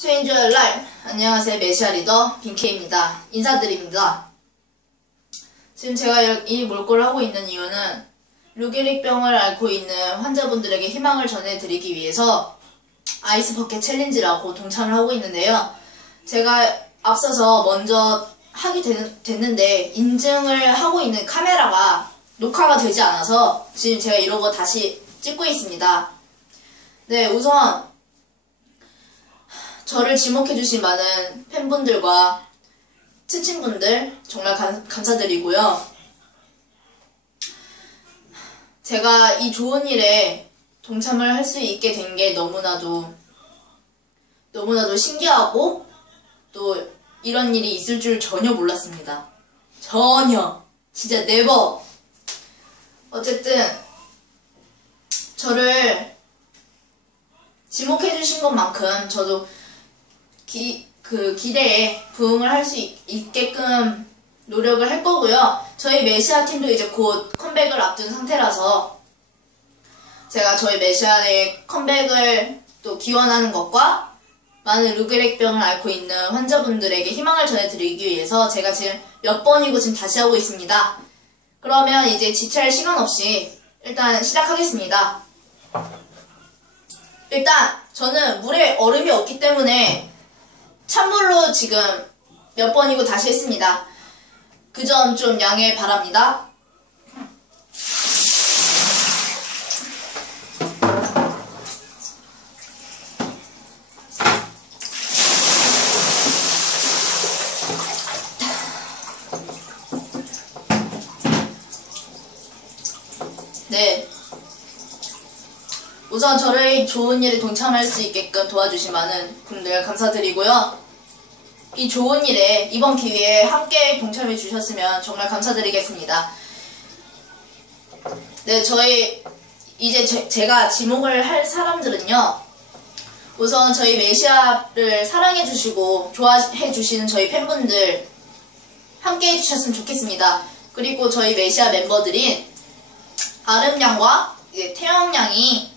체인저 라이브 안녕하세요. 메시아 리더 빈케입니다. 인사드립니다. 지금 제가 이 몰골을 하고 있는 이유는 루게릭병을 앓고 있는 환자분들에게 희망을 전해드리기 위해서 아이스 버켓 챌린지라고 동참을 하고 있는데요. 제가 앞서서 먼저 하게 됐는데 인증을 하고 있는 카메라가 녹화가 되지 않아서 지금 제가 이러고 다시 찍고 있습니다. 네 우선 저를 지목해주신 많은 팬분들과 치친분들 정말 감, 감사드리고요. 제가 이 좋은 일에 동참을 할 수 있게 된 게 너무나도 너무나도 신기하고 또 이런 일이 있을 줄 전혀 몰랐습니다. 전혀 진짜 네버 어쨌든 저를 지목해 주신 것만큼 저도 기, 그 기대에 부응을 할 수 있게끔 노력을 할 거고요. 저희 메시아 팀도 이제 곧 컴백을 앞둔 상태라서 제가 저희 메시아의 컴백을 또 기원하는 것과 많은 루게렉병을 앓고 있는 환자분들에게 희망을 전해드리기 위해서 제가 지금 몇 번이고 지금 다시 하고 있습니다. 그러면 이제 지체할 시간 없이 일단 시작하겠습니다. 일단 저는 물에 얼음이 없기 때문에 찬물로 지금 몇 번이고 다시 했습니다. 그 점 좀 양해 바랍니다. 네. 우선 저를 좋은 일에 동참할 수 있게끔 도와주신 많은 분들 감사드리고요. 이 좋은 일에 이번 기회에 함께 동참해 주셨으면 정말 감사드리겠습니다. 네, 저희 이제 제, 가 지목을 할 사람들은요. 우선 저희 메시아를 사랑해 주시고 좋아해 주시는 저희 팬분들 함께 해 주셨으면 좋겠습니다. 그리고 저희 메시아 멤버들인 아름양과 태영양이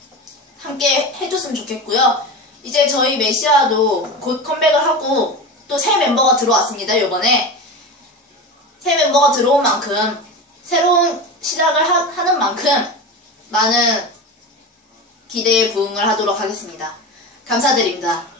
함께 해줬으면 좋겠고요. 이제 저희 메시아도 곧 컴백을 하고 또 새 멤버가 들어왔습니다. 요번에 새 멤버가 들어온 만큼 새로운 시작을 하, 는 만큼 많은 기대에 부응을 하도록 하겠습니다. 감사드립니다.